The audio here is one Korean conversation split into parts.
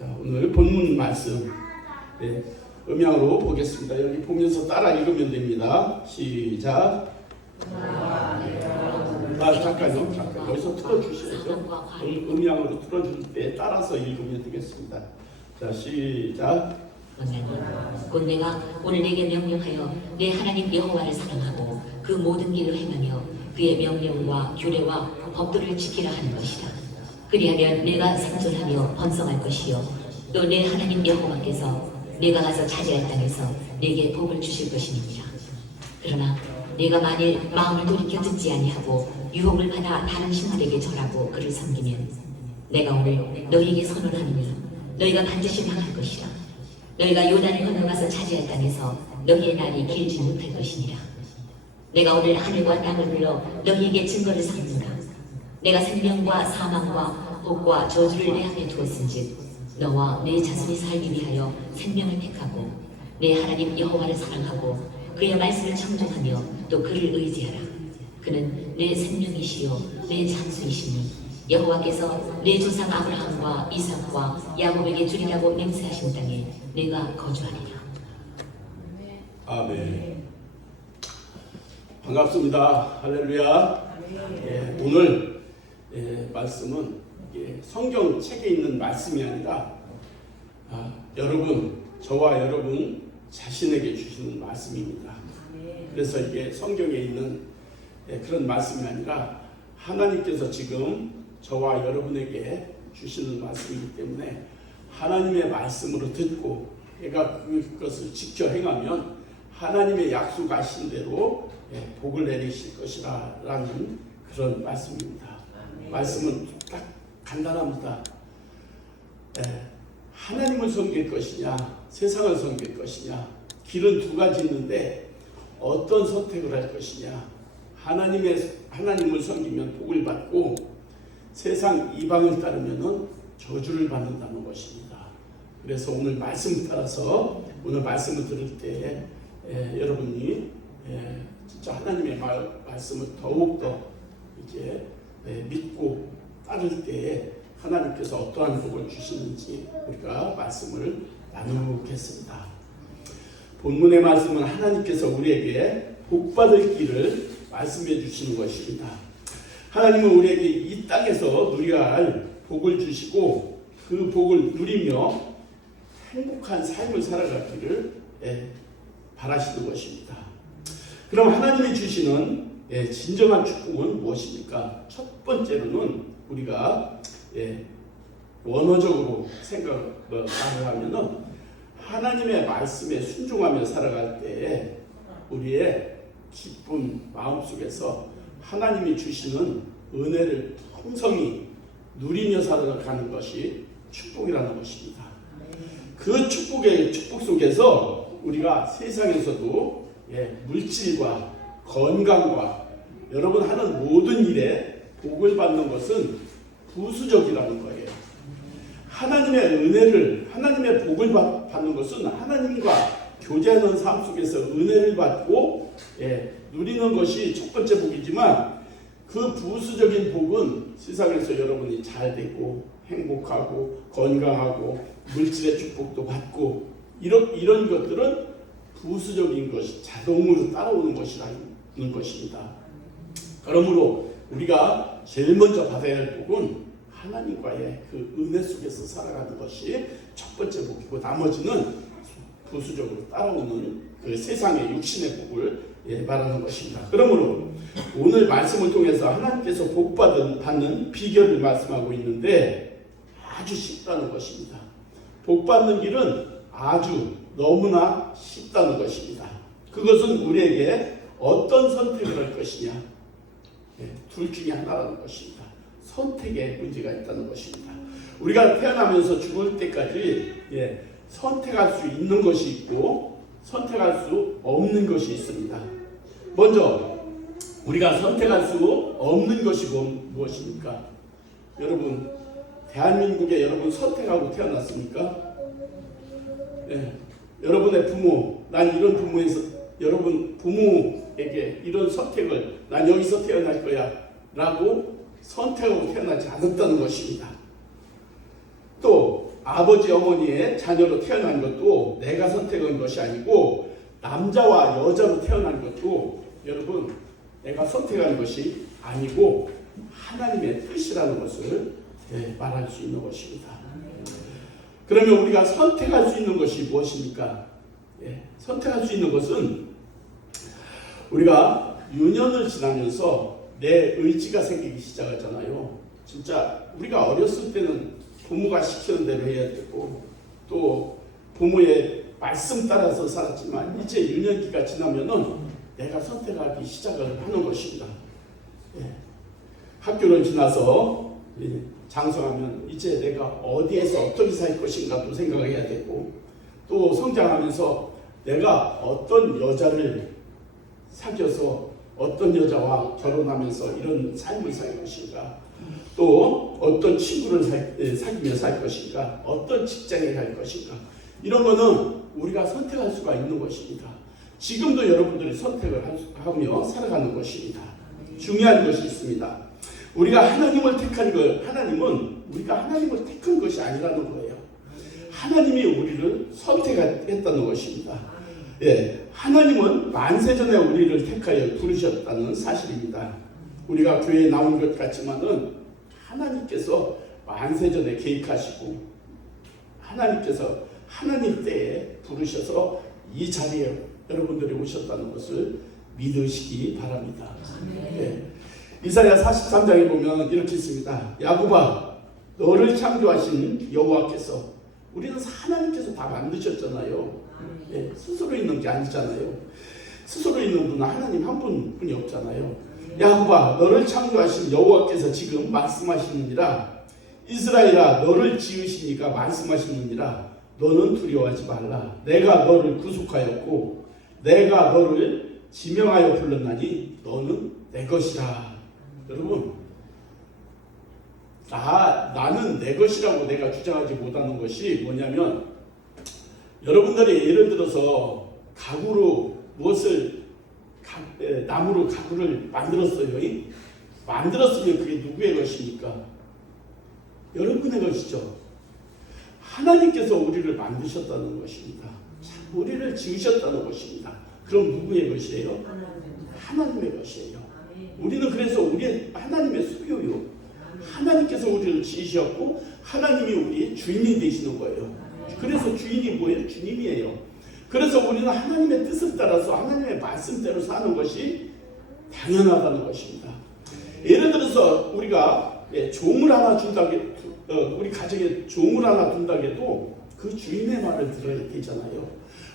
자, 오늘 본문 말씀 음향으로 보겠습니다. 여기 보면서 따라 읽으면 됩니다. 시작. 잠깐요. 여기서 틀어주셔야죠. 음향으로 틀어줄 때 따라서 읽으면 되겠습니다. 자, 시작. 곧 내가 오늘 내게 명령하여 내 하나님 여호와를 사랑하고 그 모든 길을 행하며 그의 명령과 규례와 법도를 지키라 하는 것이다. 그리하면 내가 생존하며 번성할 것이요 또 내 하나님 여호와께서 내가 가서 차지할 땅에서 내게 복을 주실 것이니라. 그러나 내가 만일 마음을 돌이켜 듣지 아니하고 유혹을 받아 다른 신들에게 절하고 그를 섬기면 내가 오늘 너희에게 선언하느냐 너희가 반드시 망할 것이라. 너희가 요단을 건너가서 차지할 땅에서 너희의 날이 길지 못할 것이니라. 내가 오늘 하늘과 땅을 불러 너희에게 증거를 삼는다. 내가 생명과 사망과 복과 저주를 내 앞에 두었은즉 너와 내 자손이 살기 위하여 생명을 택하고 내 하나님 여호와를 사랑하고 그의 말씀을 청종하며 또 그를 의지하라. 그는 내 생명이시요 내 장수이시니 여호와께서 내 조상 아브라함과 이삭과 야곱에게 주리라고 맹세하신 땅에 내가 거주하리라. 아멘. 반갑습니다. 할렐루야. 오늘 말씀은 성경책에 있는 말씀이 아니라 여러분, 저와 여러분 자신에게 주시는 말씀입니다. 그래서 이게 성경에 있는 그런 말씀이 아니라 하나님께서 지금 저와 여러분에게 주시는 말씀이기 때문에 하나님의 말씀으로 듣고 내가 그것을 지켜 행하면 하나님의 약속하신 대로 복을 내리실 것이라는 그런 말씀입니다. 말씀은 딱 간단합니다. 하나님을 섬길 것이냐 세상을 섬길 것이냐 길은 두 가지 있는데 어떤 선택을 할 것이냐. 하나님을 섬기면 복을 받고 세상 이방을 따르면 저주를 받는다는 것입니다. 그래서 오늘 말씀 따라서 오늘 말씀을 들을 때 여러분이 진짜 하나님의 말씀을 더욱더 이제 믿고 따를 때에 하나님께서 어떠한 복을 주시는지 우리가 말씀을 나누겠습니다. 본문의 말씀은 하나님께서 우리에게 복받을 길을 말씀해 주시는 것입니다. 하나님은 우리에게 이 땅에서 누려야 할 복을 주시고 그 복을 누리며 행복한 삶을 살아가기를 바라시는 것입니다. 그럼 하나님이 주시는 진정한 축복은 무엇입니까? 첫 번째로는 우리가 원어적으로 생각을 하면은 하나님의 말씀에 순종하며 살아갈 때 우리의 기쁜 마음속에서 하나님이 주시는 은혜를 풍성히 누리며 살아가는 것이 축복이라는 것입니다. 그 축복 속에서 우리가 세상에서도 물질과 건강과 여러분 하는 모든 일에 복을 받는 것은 부수적이라는 거예요. 하나님의 은혜를, 하나님의 복을 받는 것은 하나님과 교제하는 삶 속에서 은혜를 받고 누리는 것이 첫 번째 복이지만 그 부수적인 복은 세상에서 여러분이 잘 되고 행복하고 건강하고 물질의 축복도 받고 이런 것들은 부수적인 것이 자동으로 따라오는 것이라는 것입니다. 그러므로 우리가 제일 먼저 받아야 할 복은 하나님과의 그 은혜 속에서 살아가는 것이 첫 번째 복이고 나머지는 부수적으로 따라오는 그 세상의 육신의 복을 말하는 것입니다. 그러므로 오늘 말씀을 통해서 하나님께서 복받는 비결을 말씀하고 있는데 아주 쉽다는 것입니다. 복받는 길은 아주 너무나 쉽다는 것입니다. 그것은 우리에게 어떤 선택을 할 것이냐 둘 중에 하나라는 것입니다. 선택에 문제가 있다는 것입니다. 우리가 태어나면서 죽을 때까지 선택할 수 있는 것이 있고 선택할 수 없는 것이 있습니다. 먼저 우리가 선택할 수 없는 것이 무엇입니까? 여러분 대한민국에 여러분 선택하고 태어났습니까? 여러분의 부모, 난 이런 부모에서 여러분 부모에게 이런 선택을 난 여기서 태어날 거야 라고 선택하고 태어나지 않았다는 것입니다. 또 아버지 어머니의 자녀로 태어난 것도 내가 선택한 것이 아니고 남자와 여자로 태어난 것도 여러분 내가 선택한 것이 아니고 하나님의 뜻이라는 것을 말할 수 있는 것입니다. 그러면 우리가 선택할 수 있는 것이 무엇입니까? 선택할 수 있는 것은 우리가 유년을 지나면서 내 의지가 생기기 시작하잖아요. 진짜 우리가 어렸을 때는 부모가 시키는 대로 해야 되고 또 부모의 말씀 따라서 살았지만 이제 유년기가 지나면은 내가 선택하기 시작을 하는 것입니다. 학교를 지나서 장성하면 이제 내가 어디에서 어떻게 살 것인가도 생각해야 되고 또 성장하면서 내가 어떤 여자를 사귀어서 어떤 여자와 결혼하면서 이런 삶을 살 것인가 또 어떤 친구를 사귀며 살 것인가 어떤 직장에 갈 것인가 이런 거는 우리가 선택할 수가 있는 것입니다. 지금도 여러분들이 선택을 하며 살아가는 것입니다. 중요한 것이 있습니다. 우리가 하나님을 택한 것, 하나님은 우리가 하나님을 택한 것이 아니라는 거예요. 하나님이 우리를 선택했다는 것입니다. 하나님은 만세전에 우리를 택하여 부르셨다는 사실입니다. 우리가 교회에 나온 것 같지만은 하나님께서 만세전에 계획하시고 하나님께서 하나님 때에 부르셔서 이 자리에 여러분들이 오셨다는 것을 믿으시기 바랍니다. 이사야 43장에 보면 이렇게 있습니다. 야곱아 너를 창조하신 여호와께서 우리는 하나님께서 다 만드셨잖아요. 스스로 있는 게 아니잖아요. 스스로 있는 분은 하나님 한 분뿐이 없잖아요. 야곱아 너를 창조하신 여호와께서 지금 말씀하시느니라 이스라엘아 너를 지으시니까 말씀하시느니라 너는 두려워하지 말라 내가 너를 구속하였고 내가 너를 지명하여 불렀나니 너는 내 것이라. 여러분 나는 내 것이라고 내가 주장하지 못하는 것이 뭐냐면 여러분들이 예를 들어서 가구로 무엇을 나무로 가구를 만들었어요. 만들었으면 그게 누구의 것입니까? 여러분의 것이죠. 하나님께서 우리를 만드셨다는 것입니다. 우리를 지으셨다는 것입니다. 그럼 누구의 것이에요? 하나님의 것이에요. 우리는 그래서 우리 하나님의 소유요. 하나님께서 우리를 지으셨고 하나님이 우리의 주인이 되시는 거예요. 그래서 주인이 뭐예요? 주님이에요. 그래서 우리는 하나님의 뜻을 따라서 하나님의 말씀대로 사는 것이 당연하다는 것입니다. 예를 들어서 우리가 종을 하나 준다고 우리 가정에 종을 하나 둔다고 해도 그 주인의 말을 들어야 되잖아요.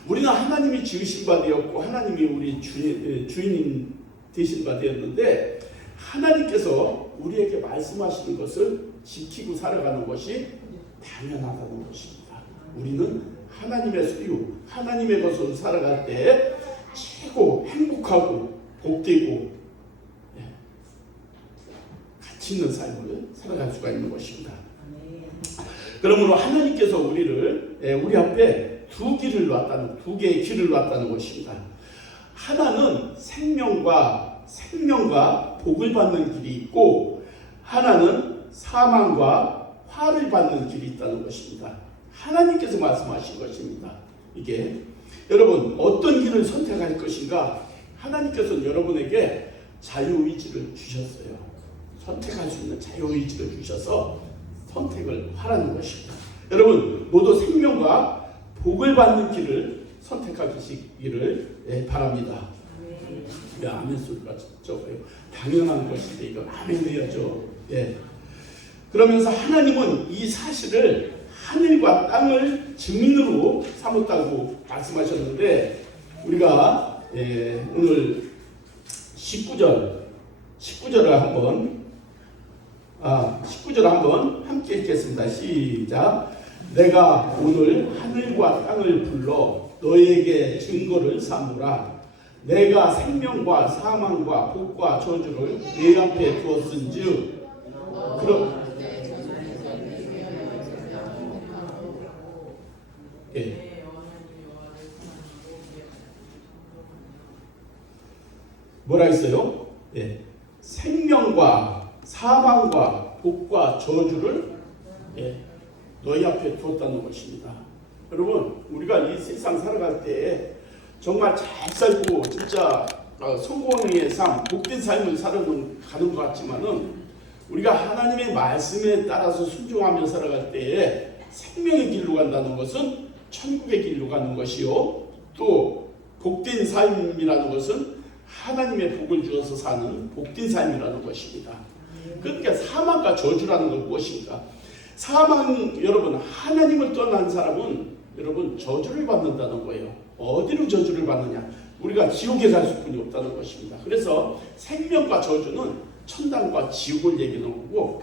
우리는 하나님이 지으신 바 되었고 하나님이 우리 주인 되신 바 되었는데 하나님께서 우리에게 말씀하시는 것을 지키고 살아가는 것이 당연하다는 것입니다. 우리는 하나님의 소유, 하나님의 것으로 살아갈 때 최고 행복하고 복되고 가치 있는 삶을 살아갈 수가 있는 것입니다. 그러므로 하나님께서 우리 앞에 두 개의 길을 놨다는 것입니다. 하나는 생명과 복을 받는 길이 있고 하나는 사망과 화를 받는 길이 있다는 것입니다. 하나님께서 말씀하신 것입니다. 이게 여러분 어떤 길을 선택할 것인가? 하나님께서는 여러분에게 자유의지를 주셨어요. 선택할 수 있는 자유의지를 주셔서 선택을 하라는 것입니다. 여러분 모두 생명과 복을 받는 길을 선택하시기를 바랍니다. 아멘 소리가 적어요. 당연한 것인데 이거 아멘 해야죠. 그러면서 하나님은 이 사실을 하늘과 땅을 증인으로 삼았다고 말씀하셨는데 우리가 오늘 19절을 한번 함께 읽겠습니다. 시작. 내가 오늘 하늘과 땅을 불러 너에게 증거를 삼으라. 내가 생명과 사망과 복과 저주를 네 앞에 두었은즉 뭐라 했어요? 생명과 사망과 복과 저주를 너희 앞에 두었다는 것입니다. 여러분, 우리가 이 세상 살아갈 때 정말 잘 살고 진짜 성공의 삶, 복된 삶을 살아가는 것 같지만은 우리가 하나님의 말씀에 따라서 순종하며 살아갈 때에 생명의 길로 간다는 것은 천국의 길로 가는 것이요, 또 복된 삶이라는 것은 하나님의 복을 주어서 사는 복된 삶이라는 것입니다. 그러니까 사망과 저주라는 건 무엇인가? 사망, 여러분, 하나님을 떠난 사람은 여러분 저주를 받는다는 거예요. 어디로 저주를 받느냐? 우리가 지옥에 갈 수뿐이 없다는 것입니다. 그래서 생명과 저주는 천당과 지옥을 얘기하는 거고,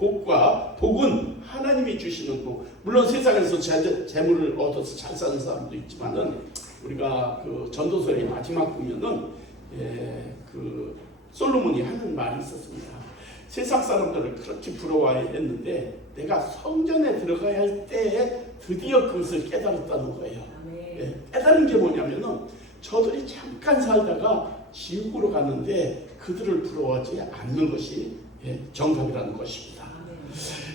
복은 하나님이 주시는 거. 물론 세상에서 재물을 얻어서 잘 사는 사람도 있지만은 우리가 그 전도서의 마지막 보면은 그 솔로몬이 하는 말이 있었습니다. 세상 사람들을 그렇게 부러워했는데 내가 성전에 들어가야 할 때에 드디어 그것을 깨달았다는 거예요. 깨달은 게 뭐냐면은 저들이 잠깐 살다가 지옥으로 갔는데 그들을 부러워하지 않는 것이 정답이라는 것입니다.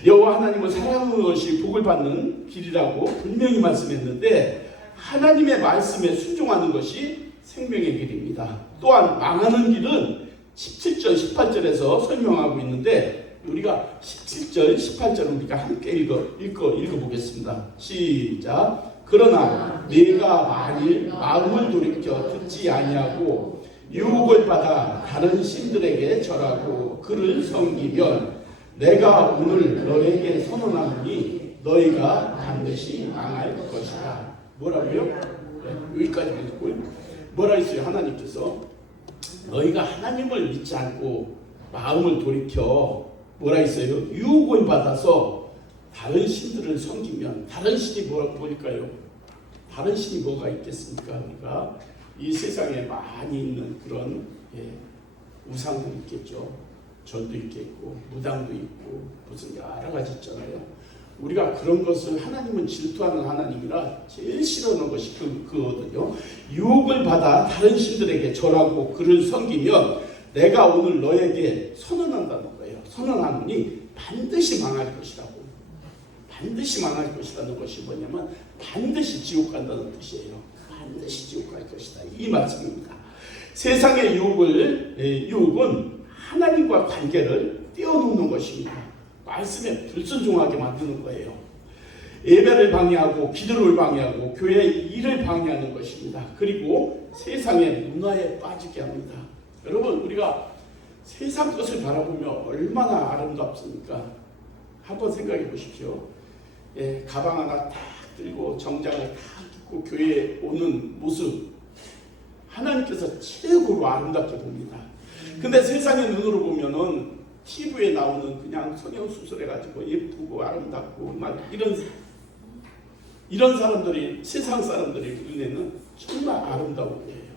여호와 하나님을 사랑하는 것이 복을 받는 길이라고 분명히 말씀했는데 하나님의 말씀에 순종하는 것이 생명의 길입니다. 또한 망하는 길은 17절, 18절에서 설명하고 있는데 우리가 17절, 18절 우리가 함께 읽어보겠습니다. 시작. 그러나 네가 만일 마음을 돌이켜 듣지 아니하고 유혹을 받아 다른 신들에게 절하고 그를 섬기면 내가 오늘 너에게 선언하노니 너희가 반드시 망할 것이다. 뭐라고요? 여기까지 읽고 뭐라 했어요? 하나님께서 너희가 하나님을 믿지 않고 마음을 돌이켜 뭐라 했어요? 유혹을 받아서 다른 신들을 섬기면, 다른 신이 뭘까요? 다른 신이 뭐가 있겠습니까? 우리가 이 세상에 많이 있는 그런 우상도 있겠죠. 전도 있겠고 무당도 있고 무슨 여러 가지 있잖아요. 우리가 그런 것을, 하나님은 질투하는 하나님이라 제일 싫어하는 것이 그거거든요. 유혹을 받아 다른 신들에게 절하고 그를 섬기면 내가 오늘 너에게 선언한다는 거예요. 선언하노니 반드시 망할 것이라고. 반드시 망할 것이라는 것이 뭐냐면 반드시 지옥 간다는 뜻이에요. 반드시 지옥 갈 것이다. 이 말씀입니다. 세상의 유혹은 하나님과 관계를 떼어놓는 것입니다. 말씀에 불순종하게 만드는 거예요. 예배를 방해하고 기도를 방해하고 교회의 일을 방해하는 것입니다. 그리고 세상의 문화에 빠지게 합니다. 여러분, 우리가 세상 것을 바라보면 얼마나 아름답습니까? 한번 생각해 보십시오. 가방 하나 탁 들고 정장을 탁 입고 교회에 오는 모습, 하나님께서 최고로 아름답게 봅니다. 근데 세상의 눈으로 보면은 TV에 나오는 그냥 성형수술해가지고 예쁘고 아름답고 막 이런 사람들이, 세상 사람들이 눈에는 정말 아름다운 거예요.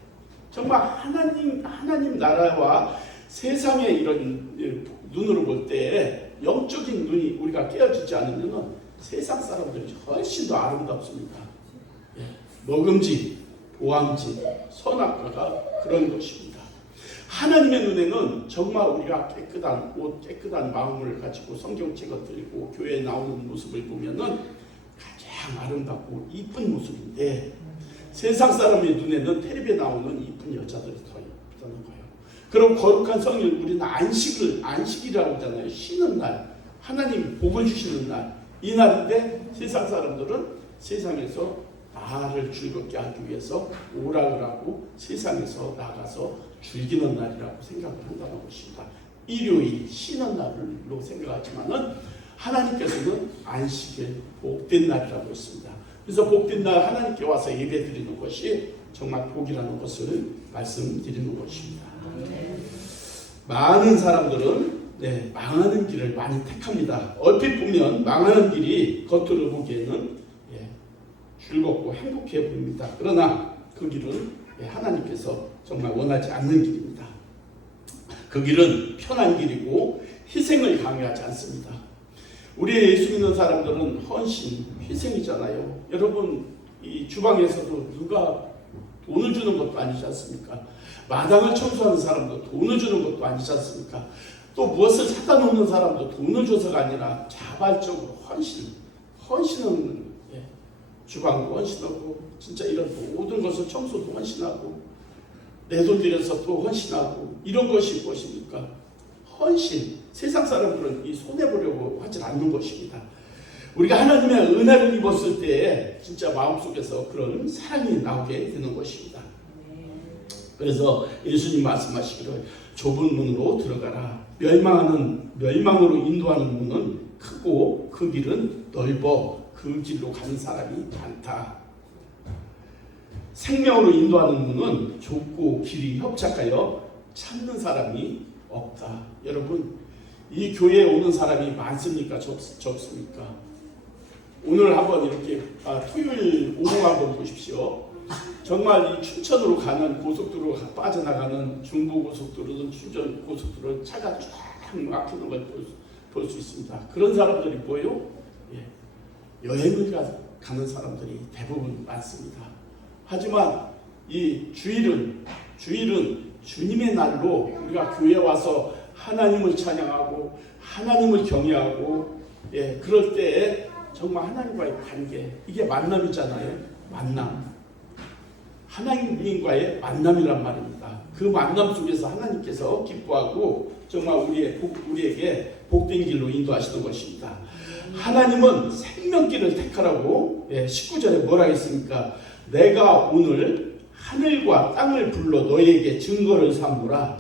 정말 하나님 나라와 세상의 이런 눈으로 볼 때 영적인 눈이 우리가 깨어지지 않으면 세상 사람들이 훨씬 더 아름답습니다. 먹음직, 보암직, 선악과가 그런 것입니다. 하나님의 눈에는 정말 우리가 깨끗한 옷, 깨끗한 마음을 가지고 성경책을 들고 교회에 나오는 모습을 보면은 가장 아름답고 이쁜 모습인데 세상 사람의 눈에는 텔레비에 나오는 이쁜 여자들이 더 이쁘다는 거예요. 그럼 거룩한 성일, 우리는 안식이라고 하잖아요. 쉬는 날, 하나님 복을 주시는 날, 이 날인데 세상 사람들은 세상에서 나를 즐겁게 하기 위해서 오락을 하고 세상에서 나가서 즐기는 날이라고 생각을 한다는 것입니다. 일요일 쉬는 날로 생각하지만은 하나님께서는 안식일 복된 날이라고 했습니다. 그래서 복된 날 하나님께 와서 예배드리는 것이 정말 복이라는 것을 말씀드리는 것입니다. 많은 사람들은 망하는 길을 많이 택합니다. 얼핏 보면 망하는 길이 겉으로 보기에는 즐겁고 행복해 보입니다. 그러나 그 길은 하나님께서 정말 원하지 않는 길입니다. 그 길은 편한 길이고 희생을 강요하지 않습니다. 우리 예수 믿는 사람들은 헌신, 희생이잖아요. 여러분, 이 주방에서도 누가 돈을 주는 것도 아니지 않습니까? 마당을 청소하는 사람도 돈을 주는 것도 아니지 않습니까? 또 무엇을 사다 놓는 사람도 돈을 줘서가 아니라 자발적으로 헌신은 주방도 헌신하고 진짜 이런 모든 것을 청소도 헌신하고 내 돈 들여서 또 헌신하고 이런 것이 무엇입니까? 헌신. 세상 사람들은 이 손해보려고 하지 않는 것입니다. 우리가 하나님의 은혜를 입었을 때 진짜 마음속에서 그런 사랑이 나오게 되는 것입니다. 그래서 예수님 말씀하시기를 좁은 문으로 들어가라. 멸망으로 인도하는 문은 크고 그 길은 넓어 그 길로 가는 사람이 많다. 생명으로 인도하는 문은 좁고 길이 협착하여 찾는 사람이 없다. 여러분, 이 교회에 오는 사람이 많습니까? 적습니까? 오늘 한번 이렇게 토요일 오후 한번 보십시오. 정말 이 춘천으로 가는 고속도로 빠져나가는 중부고속도로든 춘천고속도로 차가 쫙 막히는 걸 볼 수 있습니다. 그런 사람들이 뭐예요? 여행을 가는 사람들이 대부분 많습니다. 하지만 이 주일은 주님의 날로 우리가 교회에 와서 하나님을 찬양하고 하나님을 경외하고 그럴 때에 정말 하나님과의 관계, 이게 만남이잖아요. 만남. 하나님과의 만남이란 말입니다. 그 만남 속에서 하나님께서 기뻐하고 정말 우리에게 복된 길로 인도하시는 것입니다. 하나님은 생명길을 택하라고 19절에 뭐라 했습니까? 내가 오늘 하늘과 땅을 불러 너희에게 증거를 삼으라.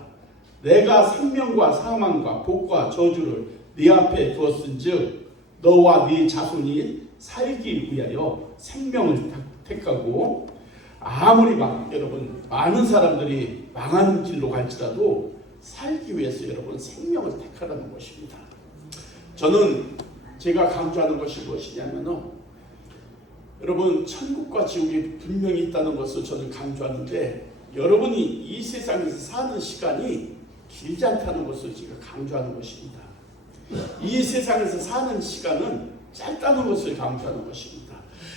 내가 생명과 사망과 복과 저주를 네 앞에 두었은즉 너와 네 자손이 살기 위하여 생명을 택하고, 아무리 여러분 많은 사람들이 망하는 길로 갈지라도 살기 위해서 여러분 생명을 택하라는 것입니다. 저는 제가 강조하는 것이 무엇이냐면요, 여러분 천국과 지옥이 분명히 있다는 것을 저는 강조하는데, 여러분이 이 세상에서 사는 시간이 길지 않다는 것을 제가 강조하는 것입니다. 이 세상에서 사는 시간은 짧다는 것을 강조하는 것입니다.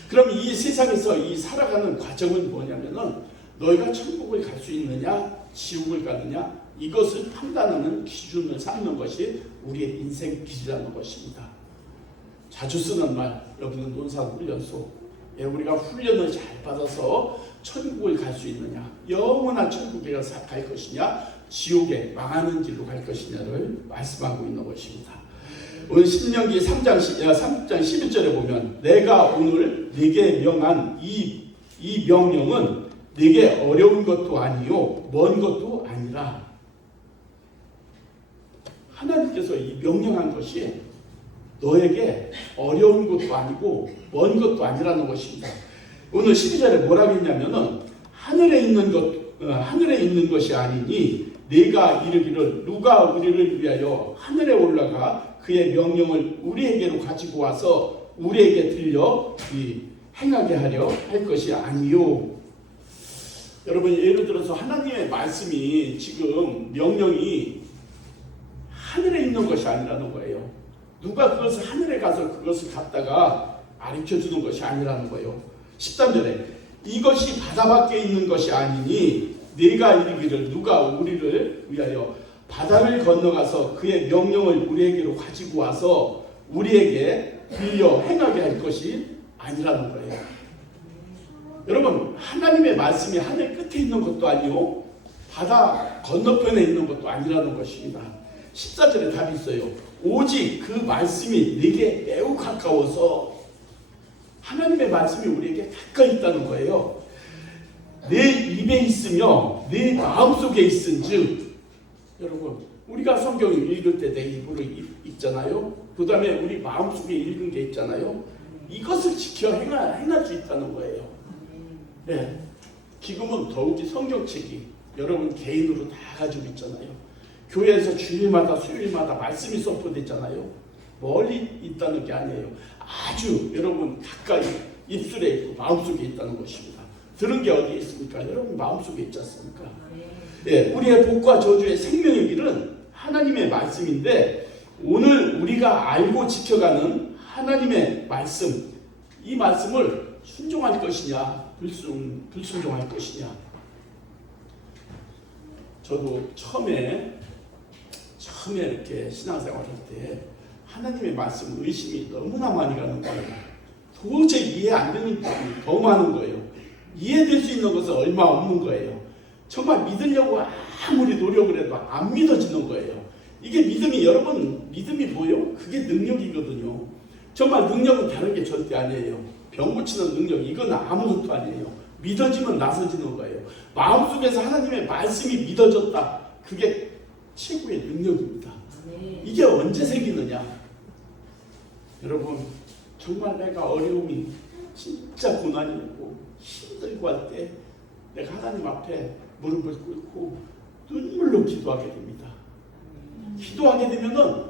그럼 이 세상에서 이 살아가는 과정은 뭐냐면은 너희가 천국을 갈 수 있느냐 지옥을 가느냐, 이것을 판단하는 기준을 삼는 것이 우리의 인생 길이라는 것입니다. 자주 쓰는 말, 여기는 논사훈련소. 우리가 훈련을 잘 받아서 천국을 갈 수 있느냐, 영원한 천국에 갈 것이냐, 지옥에 망하는 길로 갈 것이냐를 말씀하고 있는 것입니다. 오늘 신명기 3장 11절에 보면 내가 오늘 네게 명한 이 명령은 네게 어려운 것도 아니요 먼 것도 아니라. 하나님께서 이 명령한 것이 너에게 어려운 것도 아니고 먼 것도 아니라는 것입니다. 오늘 12절에 뭐라고 했냐면은 하늘에 있는 것이 아니니 네가 이르기를 누가 우리를 위하여 하늘에 올라가 그의 명령을 우리에게로 가지고 와서 우리에게 들려 행하게 하려 할 것이 아니요. 여러분, 예를 들어서 하나님의 말씀이 지금 명령이 하늘에 있는 것이 아니라는 거예요. 누가 그것을 하늘에 가서 그것을 갖다가 가르쳐 주는 것이 아니라는 거예요. 13절에 이것이 바다 밖에 있는 것이 아니니 네가 이르기를 누가 우리를 위하여 바다를 건너가서 그의 명령을 우리에게로 가지고 와서 우리에게 들려 행하게 할 것이 아니라는 거예요. 여러분, 하나님의 말씀이 하늘 끝에 있는 것도 아니요 바다 건너편에 있는 것도 아니라는 것입니다. 14절에 답이 있어요. 오직 그 말씀이 네게 매우 가까워서, 하나님의 말씀이 우리에게 가까이 있다는 거예요. 내 입에 있으며 내 마음속에 있은즉. 여러분, 우리가 성경을 읽을 때 내 입으로 읽잖아요. 그 다음에 우리 마음속에 읽은 게 있잖아요. 이것을 지켜 행할 수 있다는 거예요. 지금은 더욱이 성경책이 여러분 개인으로 다 가지고 있잖아요. 교회에서 주일마다 수요일마다 말씀이 선포됐잖아요. 멀리 있다는 게 아니에요. 아주 여러분 가까이 입술에 있고 마음속에 있다는 것입니다. 들은 게 어디에 있습니까? 여러분 마음속에 있지 않습니까? 우리의 복과 저주의 생명의 길은 하나님의 말씀인데, 오늘 우리가 알고 지켜가는 하나님의 말씀, 이 말씀을 순종할 것이냐 불순종할 것이냐. 저도 처음에 이렇게 신앙생활 할 때 하나님의 말씀 의심이 너무나 많이 가는 거예요. 도저히 이해 안 되는 부분이 더 많은 거예요. 이해될 수 있는 것은 얼마 없는 거예요. 정말 믿으려고 아무리 노력을 해도 안 믿어지는 거예요. 이게 믿음이, 여러분 믿음이 뭐예요? 그게 능력이거든요. 정말 능력은 다른 게 절대 아니에요. 병 고치는 능력, 이건 아무것도 아니에요. 믿어지면 나서지는 거예요. 마음속에서 하나님의 말씀이 믿어졌다. 그게 최고의 능력입니다. 이게 언제 생기느냐? 여러분 정말 내가 어려움이 진짜 고난이 있고 힘들고 할 때 내가 하나님 앞에 무릎을 꿇고 눈물로 기도하게 됩니다. 기도하게 되면은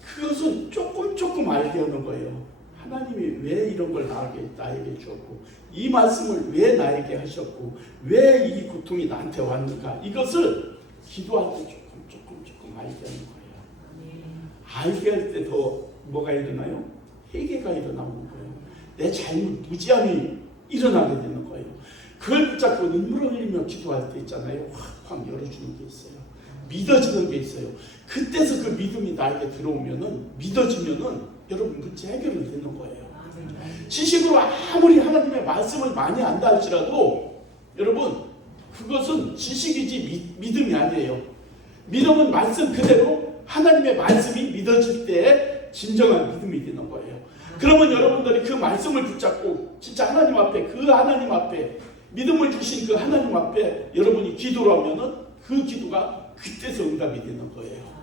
그것은 조금 알게 하는 거예요. 하나님이 왜 이런 걸 나에게 주었고, 이 말씀을 왜 나에게 하셨고, 왜 이 고통이 나한테 왔는가, 이것을 기도할 때 조금 알게 하는 거예요. 알게 할 때 더 뭐가 일어나요? 회개가 일어나는 거예요. 내 잘못, 무지함이 일어나게 되는 거예요. 그걸 붙잡고 눈물을 흘리며 기도할 때 있잖아요. 확 열어주는 게 있어요. 믿어지는 게 있어요. 그때서 그 믿음이 나에게 들어오면은, 믿어지면은 여러분 문제 해결이 되는 거예요. 지식으로 아무리 하나님의 말씀을 많이 안다 할지라도 여러분 그것은 지식이지 믿음이 아니에요. 믿음은 말씀 그대로 하나님의 말씀이 믿어질 때 진정한 믿음이 되는 거예요. 그러면 여러분들이 그 말씀을 붙잡고 진짜 하나님 앞에, 그 하나님 앞에, 믿음을 주신 그 하나님 앞에 여러분이 기도를 하면은 그 기도가 그때서 응답이 되는 거예요.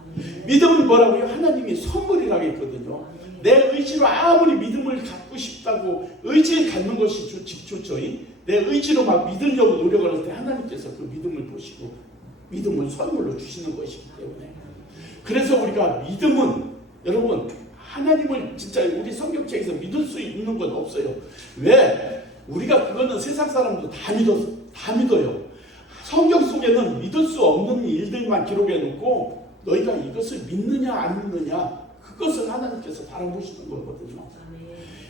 믿음은 뭐라고요? 하나님이 선물이라고 했거든요. 내 의지로 아무리 믿음을 갖고 싶다고 의지를 갖는 것이 좋죠. 내 의지로 막 믿으려고 노력을 할 때 하나님께서 그 믿음을 보시고 믿음을 선물로 주시는 것이기 때문에, 그래서 우리가 믿음은 여러분 하나님을 진짜 우리 성경책에서 믿을 수 있는 건 없어요. 왜? 우리가 그거는 세상 사람도 다 믿어요. 성경 속에는 믿을 수 없는 일들만 기록해 놓고 너희가 이것을 믿느냐 안 믿느냐, 그것을 하나님께서 바라보시는 거거든요.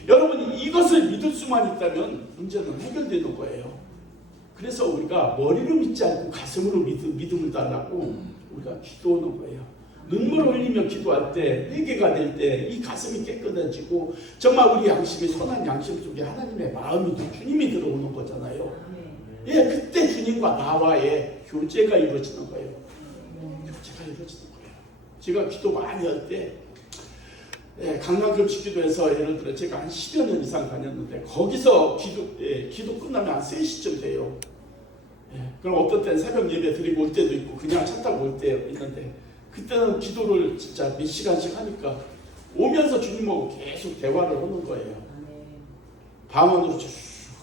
여러분이 이것을 믿을 수만 있다면 문제는 해결되는 거예요. 그래서 우리가 머리로 믿지 않고 가슴으로 믿음을 달라고 우리가 기도하는 거예요. 눈물을 흘리며 기도할 때, 회개가 될 때 이 가슴이 깨끗해지고 정말 우리 양심이, 선한 양심 속에 하나님의 마음이, 주님이 들어오는 거잖아요. 예, 그때 주님과 나와의 교제가 이루어지는 거예요. 교제가 이루어지는 거예요. 제가 기도 많이 할 때, 강남금식기도에서 예를 들어 제가 한 10여 년 이상 다녔는데 거기서 기도 끝나면 한 3시쯤 돼요. 그럼 어떤 때는 새벽 예배 드리고 올 때도 있고 그냥 차 타고 올 때 있는데, 그때는 기도를 진짜 몇 시간씩 하니까 오면서 주님하고 계속 대화를 하는 거예요. 방 안으로 쭉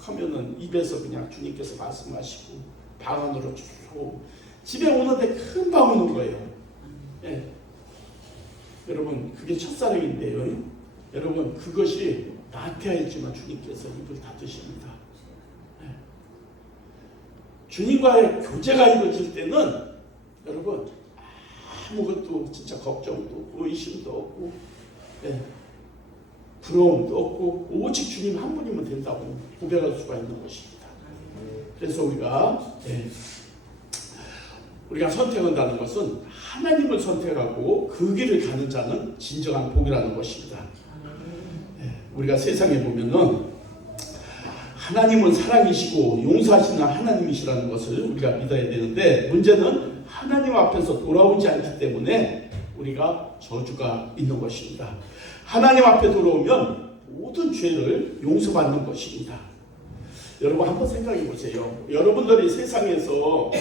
하면은 입에서 그냥 주님께서 말씀하시고, 방 안으로 쭉 집에 오는데 금방 오는 거예요. 여러분 그게 첫사랑인데요. 여러분 그것이 나태해지만 주님께서 입을 닫으십니다. 주님과의 교제가 이루어질 때는 여러분 아무것도 진짜 걱정도 없고 의심도 없고 부러움도 없고 오직 주님 한 분이면 된다고 고백할 수가 있는 것입니다. 그래서 우리가 선택한다는 것은 하나님을 선택하고 그 길을 가는 자는 진정한 복이라는 것입니다. 우리가 세상에 보면은 하나님은 사랑이시고 용서하시는 하나님이시라는 것을 우리가 믿어야 되는데, 문제는 하나님 앞에서 돌아오지 않기 때문에 우리가 저주가 있는 것입니다. 하나님 앞에 돌아오면 모든 죄를 용서받는 것입니다. 여러분 한번 생각해 보세요. 여러분들이 세상에서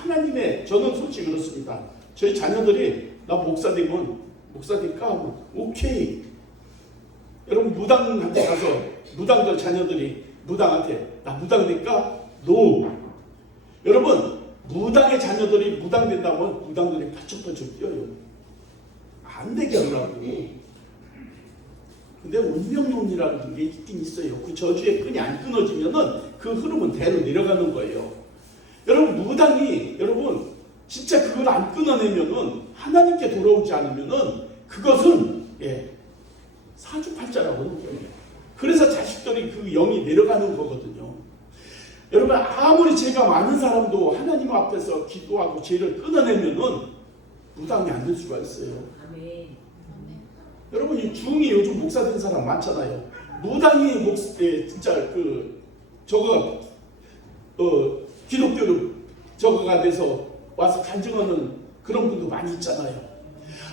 하나님의, 저는 솔직히 그렇습니다. 저희 자녀들이 나 목사 될까 하면 오케이. 여러분 무당한테 가서 무당들 자녀들이 무당한테 나 무당 될까? 노. 여러분 무당의 자녀들이 무당 된다면 무당들이 바짝바짝 뛰어요. 안 되게 하려고. 근데 운명론이라는 게 있긴 있어요. 그 저주의 끈이 안 끊어지면은 그 흐름은 대로 내려가는 거예요. 여러분 무당이 여러분 진짜 그걸 안 끊어내면은, 하나님께 돌아오지 않으면은 그것은 사주팔자라고 하는 거예요. 그래서 자식들이 그 영이 내려가는 거거든요. 여러분 아무리 죄가 많은 사람도 하나님 앞에서 기도하고 죄를 끊어내면은 무당이 안 될 수가 있어요. 여러분 이 중이 요즘 목사 된 사람 많잖아요. 무당이 진짜 저거 기독교로 저거가 돼서 와서 간증하는 그런 분도 많이 있잖아요.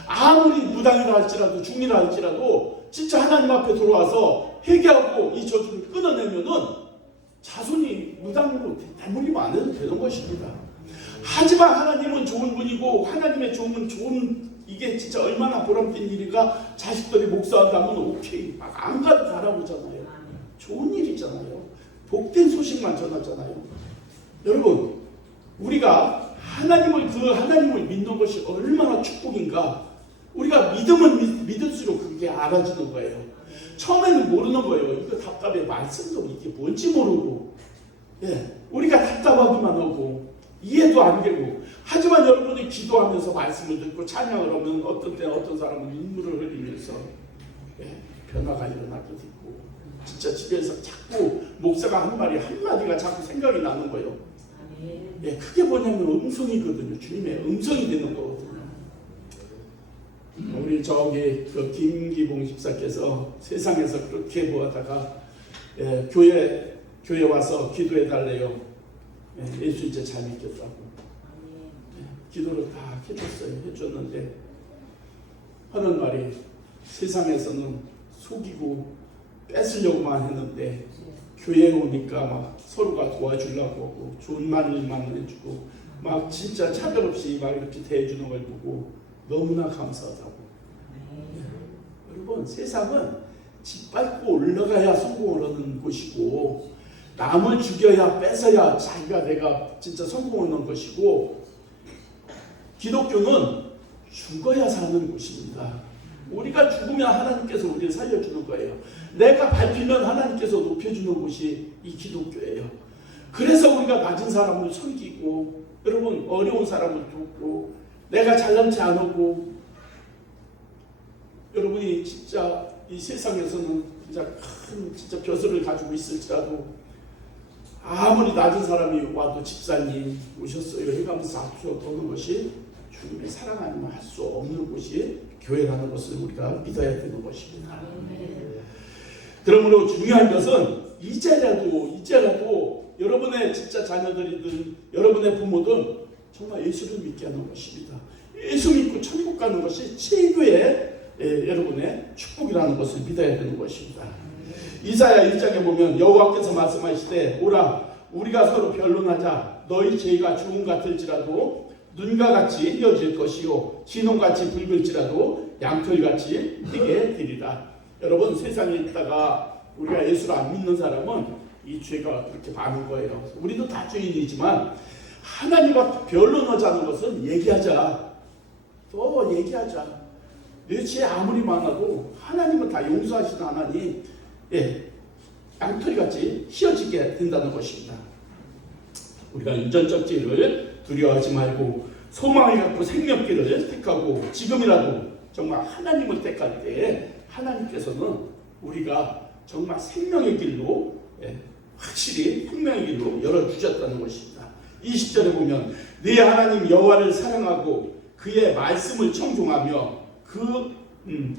아무리 무당이라 할지라도 중이라 할지라도 진짜 하나님 앞에 돌아와서 회개하고 이 저주를 끊어내면은 자손이 무당으로 대물림 안 해도 되는 것입니다. 하지만 하나님은 좋은 분이고 하나님의 좋은 이게 진짜 얼마나 보람된 일인가. 자식들이 목사한다면 오케이 안 가도 가라고잖아요. 좋은 일이잖아요. 복된 소식만 전하잖아요. 여러분 우리가 하나님을 믿는 것이 얼마나 축복인가. 우리가 믿으면 믿을수록 그게 알아지는 거예요. 처음에는 모르는 거예요. 이거 답답해. 말씀도 이게 뭔지 모르고 우리가 답답하기만 하고 이해도 안 되고. 하지만 여러분이 기도하면서 말씀을 듣고 찬양을 하면 어떤 때 어떤 사람은 눈물을 흘리면서 변화가 일어나게 되고 진짜 집에서 자꾸 목사가 한 말이 한마디가 자꾸 생각이 나는 거예요. 그게 뭐냐면 음성이거든요. 주님의 음성이 되는 거거든요. 우리 저기 김기봉 집사께서 세상에서 그렇게 뭐하다가 교회 와서 기도해 달래요. 예수 이제 잘 믿겠다고. 기도를 다 해줬는데 하는 말이 세상에서는 속이고 뺏으려고만 했는데 교회에 오니까 막 서로가 도와주려고 하고 좋은 말만 해주고 막 진짜 차별 없이 막 이렇게 대해주는 걸 보고 너무나 감사하다고. 여러분 세상은 짓밟고 올라가야 성공을 하는 곳이고 남을 죽여야 뺏어야 자기가 내가 진짜 성공을 하는 것이고 기독교는 죽어야 사는 곳입니다. 우리가 죽으면 하나님께서 우리를 살려주는 거예요. 내가 밟히면 하나님께서 높여주는 곳이 이 기독교예요. 그래서 우리가 낮은 사람을 섬기고 여러분 어려운 사람을 돕고 내가 잘난 체 안 하고 여러분이 진짜 이 세상에서는 진짜 큰 진짜 벼슬을 가지고 있을지라도 아무리 낮은 사람이 와도 집사님 오셨어요 해가면서 앞서 보는 것이 주님의 사랑 아니면 할 수 없는 곳이 교회라는 것을 우리가 믿어야 되는 것입니다. 그러므로 중요한 것은 이제라도 여러분의 진짜 자녀들이든 여러분의 부모든 정말 예수를 믿게 하는 것입니다. 예수 믿고 천국 가는 것이 최고의 여러분의 축복이라는 것을 믿어야 되는 것입니다. 이사야 1장에 보면 여호와께서 말씀하시되 오라 우리가 서로 변론하자. 너희 죄가 주홍 같을지라도 눈과 같이 휘어질 것이요 진홍같이 붉을지라도 양털같이 되게 되리라. 여러분 세상에 있다가 우리가 예수를 안 믿는 사람은 이 죄가 그렇게 많은 거예요. 우리도 다 죄인이지만 하나님 앞에 변론하자는 것은 얘기하자. 또 얘기하자. 내 죄 아무리 많아도 하나님은 다 용서하시는 하나님 양털이같이 휘어지게 된다는 것입니다. 우리가 유전적 죄를 두려워하지 말고 소망을 갖고 생명길을 택하고 지금이라도 정말 하나님을 택할 때 하나님께서는 우리가 정말 생명의 길로 확실히 생명의 길로 열어주셨다는 것입니다. 20절에 보면 네 하나님 여호와를 사랑하고 그의 말씀을 청종하며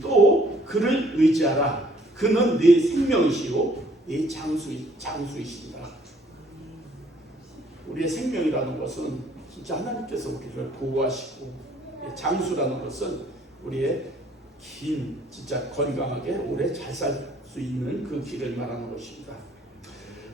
또 그를 의지하라. 그는 네 생명이시요 네 장수이시니라. 우리의 생명이라는 것은 진짜 하나님께서 우리를 보호하시고 장수라는 것은 우리의 긴 진짜 건강하게 오래 잘 살 수 있는 그 길을 말하는 것입니다.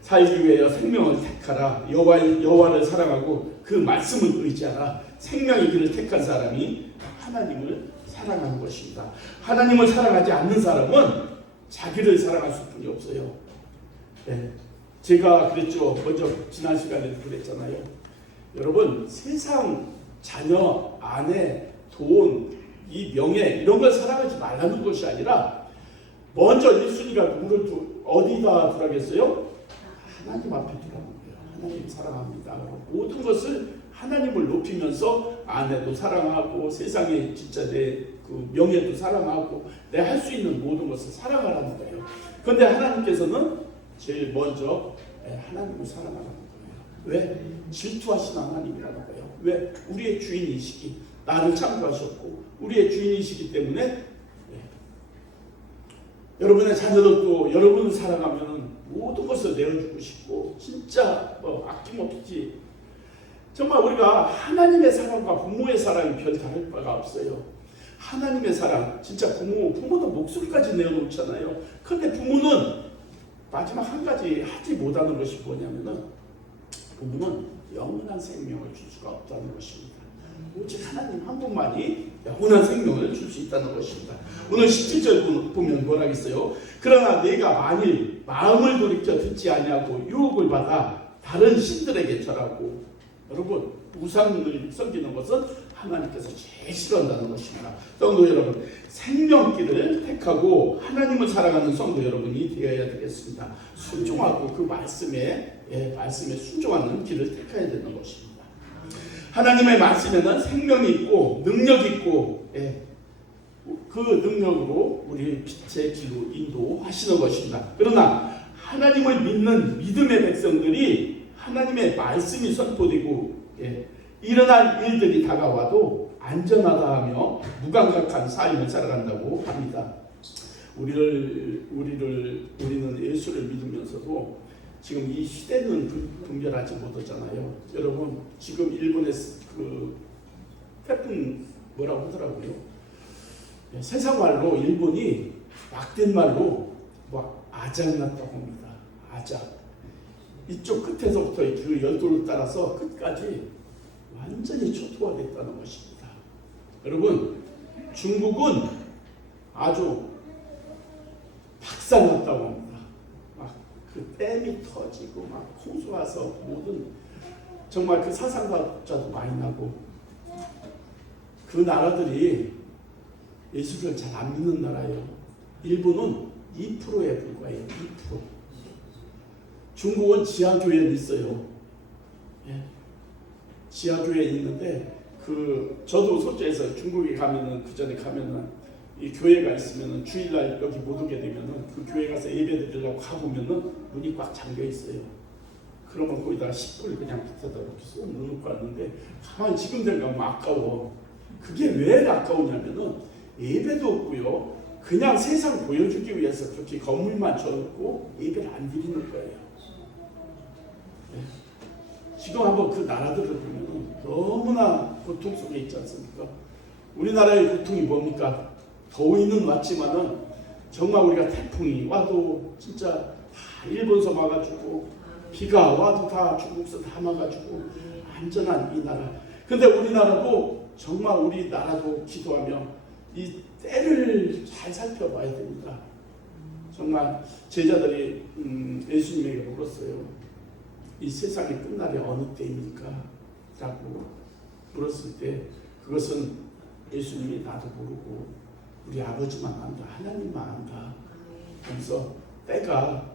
살기 위하여 생명을 택하라. 여호와를 사랑하고 그 말씀을 의지하라. 생명의 길을 택한 사람이 하나님을 사랑하는 것입니다. 하나님을 사랑하지 않는 사람은 자기를 사랑할 수뿐이 없어요. 제가 그랬죠. 먼저 지난 시간에도 그랬잖아요. 여러분 세상, 자녀, 아내, 돈, 이 명예 이런 걸 사랑하지 말라는 것이 아니라 먼저 예수님가 누구를 어디다 두라겠어요? 하나님 앞에 두라는 거예요. 하나님 사랑합니다. 모든 것을 하나님을 높이면서 아내도 사랑하고 세상에 진짜 내 그 명예도 사랑하고 내 할 수 있는 모든 것을 사랑하라는 거예요. 그런데 하나님께서는 제일 먼저 하나님을 사랑하라는 거예요. 왜? 질투하시는 하나님이라는 거예요. 왜? 우리의 주인이시기 나를 창조하셨고 우리의 주인이시기 때문에 여러분의 자녀들도 여러분을 사랑하면 모든 것을 내어주고 싶고 진짜 아낌없이 정말 우리가 하나님의 사랑과 부모의 사랑이 별 다를 바가 없어요. 하나님의 사랑, 진짜 부모도 목숨까지 내어놓잖아요. 그런데 부모는 마지막 한 가지 하지 못하는 것이 뭐냐면은 부모는 영원한 생명을 줄 수가 없다는 것입니다. 오직 하나님 한 분만이 영원한 생명을 줄 수 있다는 것입니다. 오늘 17절 보면 뭐라 했어요? 그러나 내가 만일 마음을 돌이켜 듣지 아니하고 유혹을 받아 다른 신들에게 절하고, 여러분 우상을 섬기는 것은 하나님께서 제일 싫어한다는 것입니다. 성도 여러분, 생명길을 택하고 하나님을 사랑하는 성도 여러분이 되어야 되겠습니다. 순종하고 그 말씀에 순종하는 길을 택해야 되는 것입니다. 하나님의 말씀에는 생명이 있고 능력이 있고 그 능력으로 우리 빛의 길로 인도하시는 것입니다. 그러나 하나님을 믿는 믿음의 백성들이 하나님의 말씀이 선포되고 일어날 일들이 다가와도 안전하다 하며 무감각한 삶을 살아간다고 합니다. 우리는 예수를 믿으면서도 지금 이 시대는 분별하지 못하잖아요. 여러분 지금 일본의 그 태풍 뭐라고 하더라고요. 세상 말로 일본이 막된 말로 아작났다고 합니다. 아작. 이쪽 끝에서부터 그 열도를 따라서 끝까지 완전히 초토화됐다는 것입니다. 여러분 중국은 아주 박살났다고 합니다. 그 댐이 터지고 홍수 와서 모든 정말 그 사상자도 많이 나고, 그 나라들이 예수를 잘 안 믿는 나라예요. 일본은 2%에 불과해요. 2%. 중국은 지하교회는 있어요. 지하교회에 있는데 저도 솔직해서 중국에 가면은 그 전에 가면은 이 교회가 있으면은 주일날 여기 못 오게 되면은 그 교회 가서 예배 드리려고 가보면은 문이 꽉 잠겨 있어요. 그러면 거기다 10불 그냥 붙여다 이렇게 쏙 넣어놓고 왔는데 가만히 지금 생각하면 아까워. 그게 왜 아까우냐면은 예배도 없고요. 그냥 세상 보여주기 위해서 그렇게 건물만 져놓고 예배를 안 드리는 거예요. 지금 한번 그 나라들을 보면 너무나 고통 속에 있지 않습니까? 우리나라의 고통이 뭡니까? 더위는 왔지만은 정말 우리가 태풍이 와도 진짜 다 일본서 막아주고, 비가 와도 다 중국서 다 막아주고 안전한 이 나라. 근데 우리나라도 정말 우리나라도 기도하며 이 때를 잘 살펴봐야 됩니다. 정말 제자들이 예수님에게 물었어요. 이 세상의 끝날이 어느 때입니까? 라고 물었을 때 그것은 예수님이 나도 모르고 우리 아버지만 안다, 하나님만 안다. 그래서 때가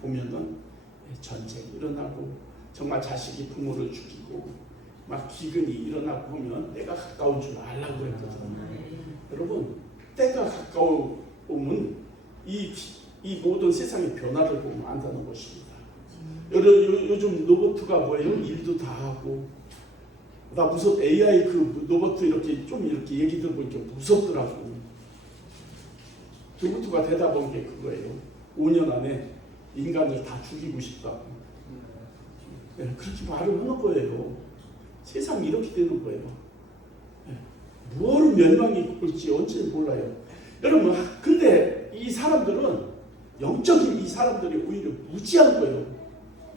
보면은 전쟁이 일어나고 정말 자식이 부모를 죽이고 막 기근이 일어나고 하면 때가 가까운 줄 알라고 그랬거든요. 여러분 때가 가까우면 이 모든 세상의 변화를 보면 안다는 것입니다. 요즘 로봇가 뭐예요? 일도 다 하고. 나 AI 그 로봇 이렇게 얘기 들어보니까 무섭더라고. 로봇가 대답한 게 그거예요. 5년 안에 인간을 다 죽이고 싶다고. 그렇게 말을 하는 거예요. 세상이 이렇게 되는 거예요. 무엇을 멸망이 올지 언제 몰라요. 여러분 근데 이 사람들은 영적인 이 사람들이 오히려 무지한 거예요.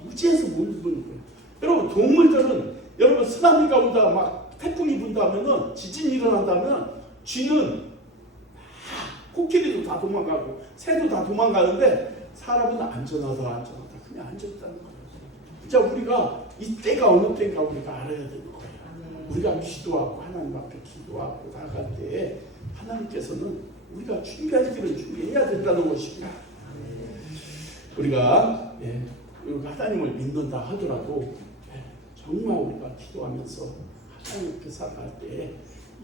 무지해서 못 보는 거예요. 여러분 동물들은 여러분 쓰나미가 온다 막 태풍이 분다면은 지진이 일어난다면 쥐는 코끼리도 다 도망가고 새도 다 도망가는데 사람은 안전하다 그냥 앉아있다는 거예요. 진짜 우리가 이 때가 어느 때인가 우리가 알아야 되는 거예요. 우리가 기도하고 하나님 앞에 기도하고 나갈 때 하나님께서는 우리가 준비할 길을 준비해야 된다는 것입니다. 우리가 하나님을 믿는다 하더라도 정말 우리가 기도하면서 하나님께 살아갈 때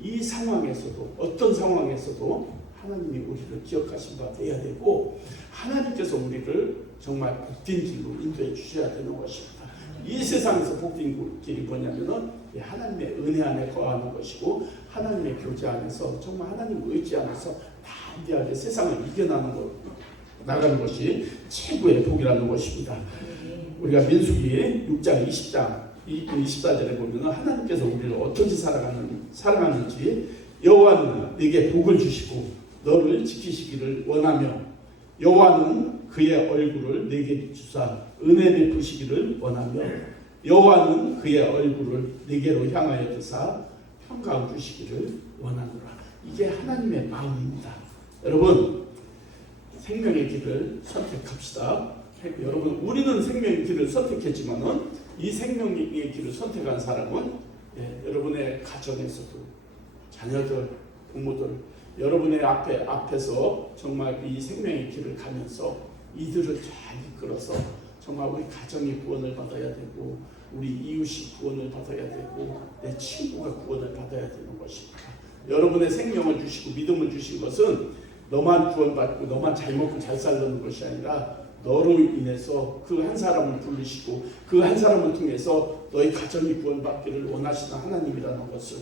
이 상황에서도 어떤 상황에서도 하나님이 우리를 기억하신 바 되어야 되고, 하나님께서 우리를 정말 복된 길로 인도해 주셔야 되는 것입니다. 이 세상에서 복된 길이 뭐냐면은 하나님의 은혜 안에 거하는 것이고, 하나님의 교제 안에서 정말 하나님을 의지 안에서 담대하게 세상을 이겨나가는 나가는 것이 최고의 복이라는 것입니다. 우리가 민수기 6장 24절에 보면 하나님께서 우리를 어떻게 사랑하는지 여호와는 네게 복을 주시고 너를 지키시기를 원하며 여호와는 그의 얼굴을 네게 비추사 은혜 베푸시기를 원하며 여호와는 그의 얼굴을 네게로 향하여 드사 평강 주시기를 원하노라. 이게 하나님의 마음입니다. 여러분, 생명의 길을 선택합시다. 여러분, 우리는 생명의 길을 선택했지만은 이 생명의 길을 선택한 사람은 여러분의 가정에서도 자녀들, 부모들, 여러분의 앞에서 정말 이 생명의 길을 가면서 이들을 잘 이끌어서 정말 우리 가정이 구원을 받아야 되고 우리 이웃이 구원을 받아야 되고 내 친구가 구원을 받아야 되는 것입니다. 여러분의 생명을 주시고 믿음을 주신 것은 너만 구원받고 너만 잘 먹고 잘 살려는 것이 아니라 너로 인해서 그 한 사람을 부르시고 그 한 사람을 통해서 너희 가정이 구원받기를 원하시는 하나님이라는 것을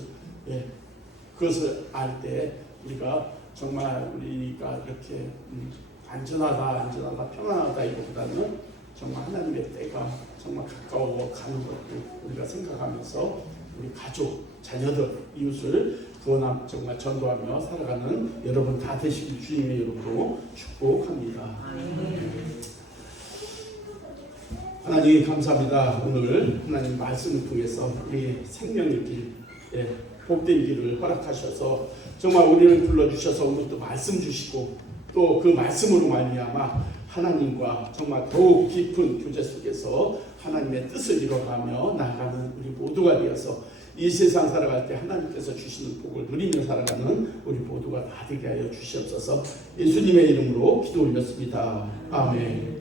그것을 알 때 우리가 정말 우리가 이렇게 안전하다 평안하다 이거보다는 정말 하나님의 때가 정말 가까워 가는 것을 우리가 생각하면서 우리 가족, 자녀들, 이웃을 정말 전도하며 살아가는 여러분 다 되시길 주님의 이름으로 축복합니다. 하나님 감사합니다. 오늘 하나님 말씀을 통해서 우리 생명의 길, 복된 길을 허락하셔서 정말 우리를 불러주셔서 오늘 또 말씀 주시고 또 그 말씀으로 말미암아 하나님과 정말 더욱 깊은 교제 속에서 하나님의 뜻을 이뤄가며 나아가는 우리 모두가 되어서 이 세상 살아갈 때 하나님께서 주시는 복을 누리며 살아가는 우리 모두가 다 되게 하여 주시옵소서. 예수님의 이름으로 기도 올렸습니다. 아멘.